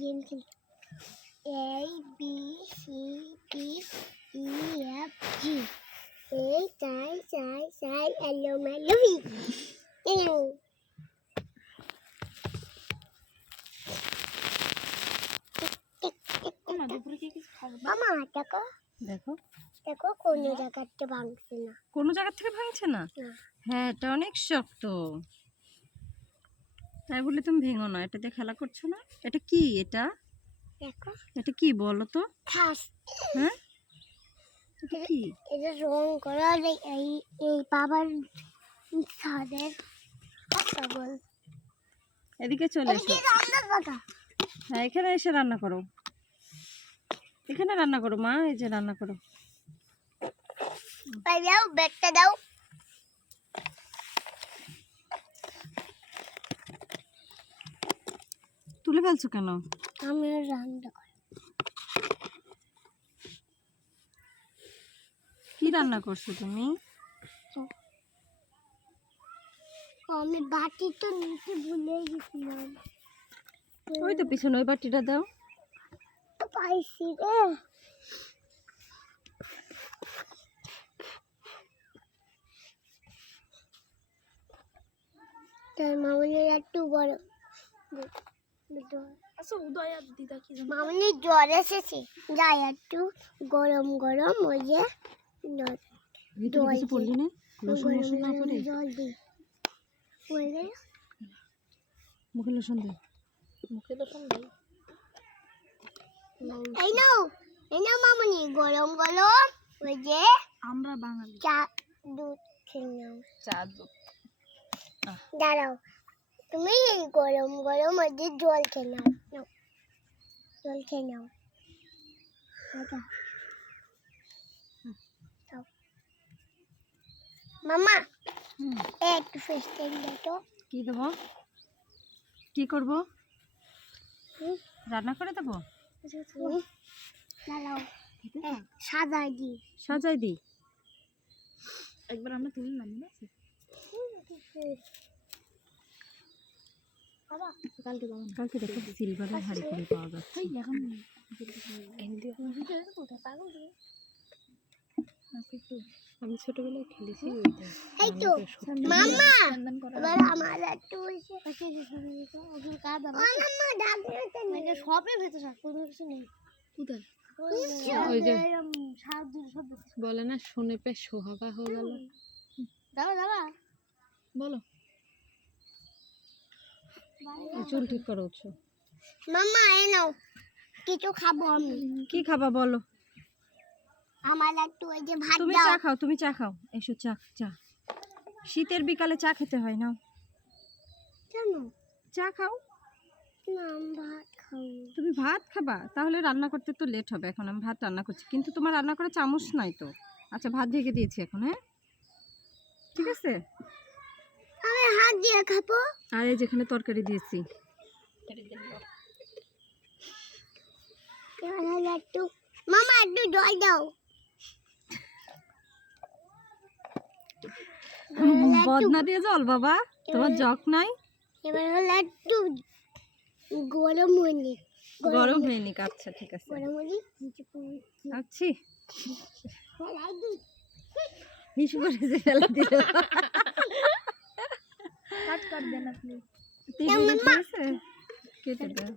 Game खेल A B C D E F G H I L M N O P মামা দেখো দেখো দেখো কোনো জায়গাতে ভাঙছে না কোনো জায়গা থেকে ভাঙছে না। হ্যাঁ, এটা অনেক শক্ত, তাই বলে তুমি ভেঙো না। এটা দিয়ে খেলা করছো না? এটা কি? দেখো এটা কি বলো তো? খাস হ্যাঁ, এটা কি? এটা রং করা এই বাবার ছাদের কেবল এদিকে চলে এসো। হ্যাঁ, এখানে এসে রান্না করো। এখানে রান্না করো মা, এই যে রান্না করো। দাও ব্যাগটা দাও তুলে ফেলছো কেন? আমি রান্না করি কি রান্না করছো তুমি? আমি বাটি তো নিতে ভুলে গেছিলাম। ওই তো পিছনে ওই বাটিটা দাও। পাইছি রে তোর মামনির একটু বড় মামনি জ্বর এসেছে যাই একটু গরম গরম ওই যে ভিতরে কিছু পড়লি না? লোশন মোশন না পড়ে জল দিই মুখে লোশন দে। এই নাও মামনি গরম গরম ওই যে আমরা বাঙালি চা দুধ খেয়ে নাও চা দুধ। দাঁড়াও তুমি গরম গরম ওই যে জল খেয়ে নাও জল খেয়ে নাও মামা একটু ফেস ক্রিম দাও তো কি দেবো? কি করবো? রান্না করে দেবো? দাঁড়াও সাজাই দি সাজাই দিই। একবার আমরা তুললাম না, কালকে দেখো সিলভারের হাড়ি করে পাওয়া যাচ্ছে। আমি ছোটবেলায় খেলেছি ওইটা। এই তো মামা এবার আমার একটু সবে ভেতর কোনো কিছু নেই ওই যে বলে না শুনে পে সোহাগা হয়ে গেল। দাদা বলো, চুল ঠিক করো উঠছো। মামা এ নাও কিছু খাবো আমি কি খাবা বলো? আমার একটু ওই যে ভাত তুমি দাও চা খাও, তুমি চা খাও। এসো চা চা শীতের বিকালে চা খেতে হয় না? কেন চা খাও। না আমি ভাত খাবো তুমি ভাত খাবা? তাহলে রান্না করতে তো লেট হবে। এখন আমি ভাত রান্না করছি, কিন্তু তোমার রান্না করার চামচ নাই তো। আচ্ছা, ভাত ঢেকে দিয়েছি এখন। হ্যাঁ ঠিক আছে, আমি হাত দিয়ে খাবো আর এই যেখানে তরকারি দিয়েছি। একটু মামা একটু জল দাও বদনা দিয়ে জল বাবা, তোমার জগ নাই? এবার হলো একটু গরম হয়নি গরম হয়নি। আচ্ছা ঠিক আছে, গরম হয়নি আচ্ছি হিসু করে যে ফেলা দিল। কাট দেন আপনি কেটে দাও।